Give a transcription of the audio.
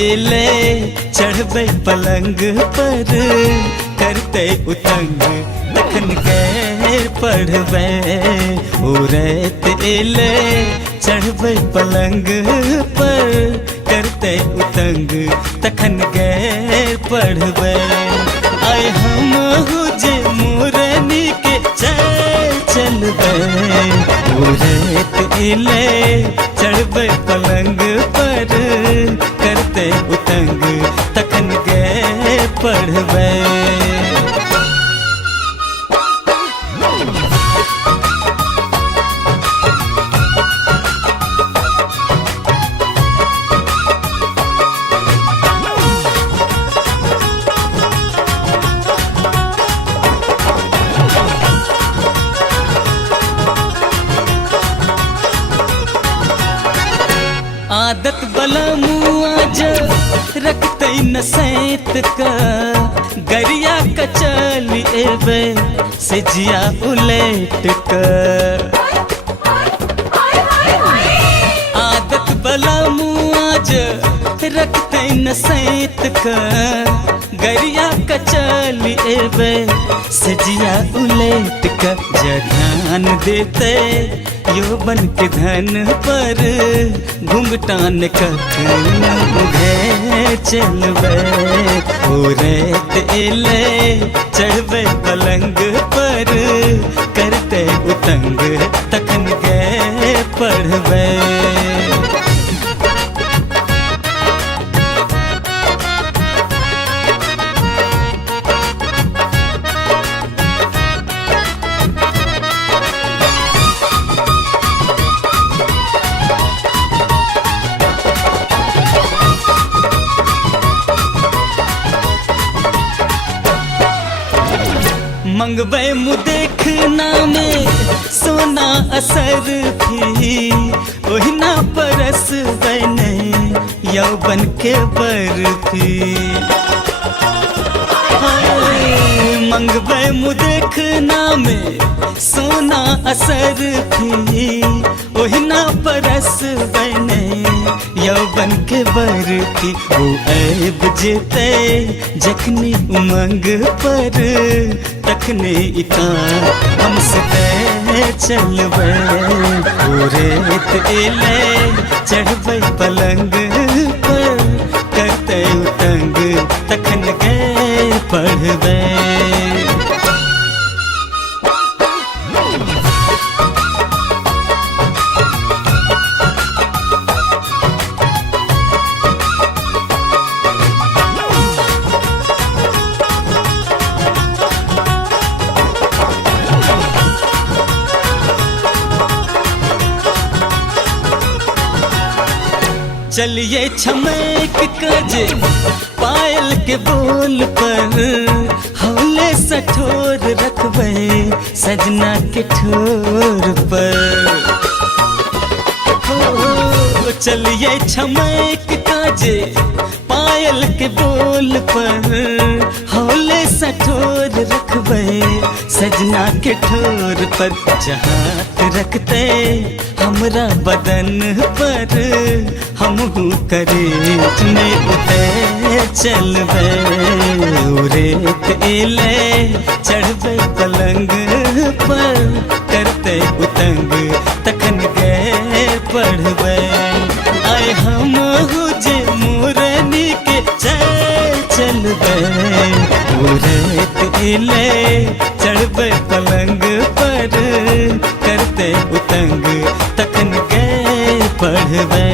इले चढ़बे पलंग पर करते उतंग तखन गए पढ़बे उरत इले चढ़बे पलंग पर करते उतंग तखन गए पढ़बे आए हम हुजे मुरनी के चलबे उरत इले चढ़बे पलंग पर करते उतंग तखन गए पढ़बे। आदत बला मुआज रखते न सैत का गरिया कचली एबे से जिया उलेट का आदत बला मुआज रखते न सैत का गरिया कचली एबे से जिया उलेट का ध्यान देते यौवन के धन पर घुंघटान कखन उघे चलबे उरत इले चढ़बे पलंग पर करते उतंग तखन गए पढ़बे। मंगबे मुदेखना में सोना असर भी ओहिना परस बने यौवन के बर्फी मंगबे मुदेखना में सोना असर भी ओहिना परस बने यौवन के बर्फी वो ऐब जेते जखनी उमंग पर तखने इका हमसे चलबे उरत इले चढ़बे पलंग पर करते उतंग तखन गए पढ़बे। चलिए छमेक कजे पायल के बोल पर हौले सठोर रखबे सजना के ठोर पर हो चलिए छमेक कजे पायल के बोल पर हौले सठोर रखबे सजना के ठोर पर चाहत रखते हमरा बदन पर हमहू करेज में उते चलबे उरत इले चढ़बे पलंग पर करते उतंग तखन गए पढ़बे आए हम हुजे मुरनी के चलबे उरत इले चढ़बे पलंग पर करते उतंग तखन गए पढ़बे।